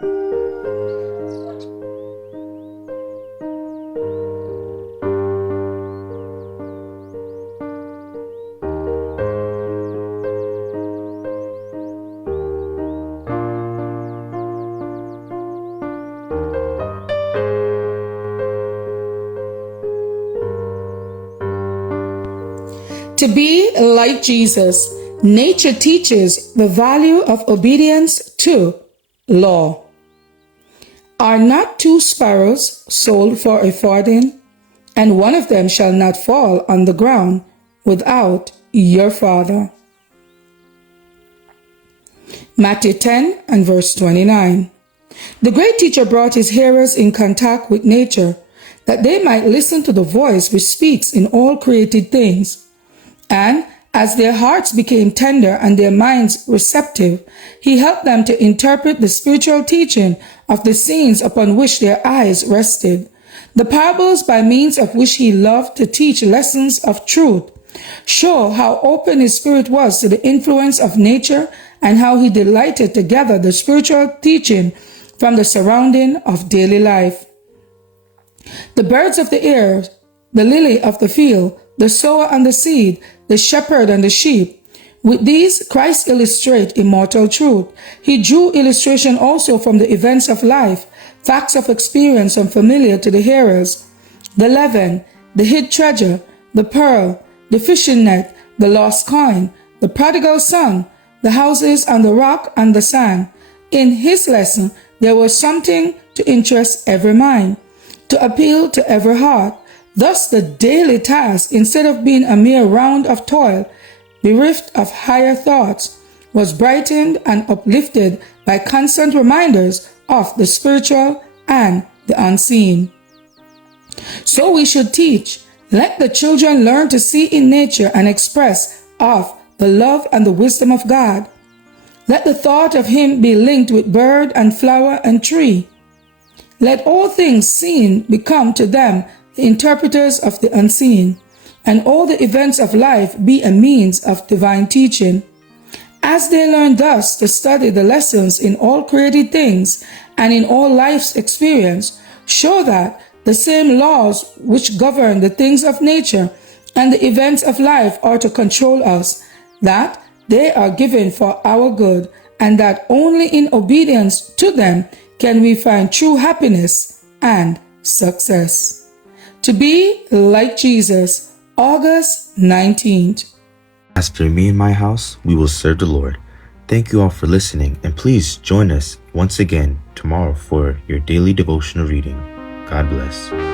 To be like Jesus, nature teaches the value of obedience to law. Are not two sparrows sold for a farthing, and one of them shall not fall on the ground without your Father? Matthew 10 and verse 29. The great teacher brought his hearers in contact with nature, that they might listen to the voice which speaks in all created things. And as their hearts became tender and their minds receptive, he helped them to interpret the spiritual teaching of the scenes upon which their eyes rested. The parables by means of which he loved to teach lessons of truth show how open his spirit was to the influence of nature and how he delighted to gather the spiritual teaching from the surrounding of daily life. The birds of the air, the lily of the field, the sower and the seed, the shepherd and the sheep. With these, Christ illustrates immortal truth. He drew illustration also from the events of life, facts of experience unfamiliar to the hearers. The leaven, the hid treasure, the pearl, the fishing net, the lost coin, the prodigal son, the houses on the rock and the sand. In his lesson, there was something to interest every mind, to appeal to every heart. Thus the daily task, instead of being a mere round of toil, bereft of higher thoughts, was brightened and uplifted by constant reminders of the spiritual and the unseen. So we should teach. Let the children learn to see in nature and express of the love and the wisdom of God. Let the thought of him be linked with bird and flower and tree. Let all things seen become to them the interpreters of the unseen, and all the events of life be a means of divine teaching. As they learn thus to study the lessons in all created things and in all life's experience, show that the same laws which govern the things of nature and the events of life are to control us, that they are given for our good, and that only in obedience to them can we find true happiness and success. To be like Jesus, August 19th. As for me and my house, we will serve the Lord. Thank you all for listening, and please join us once again tomorrow for your daily devotional reading. God bless.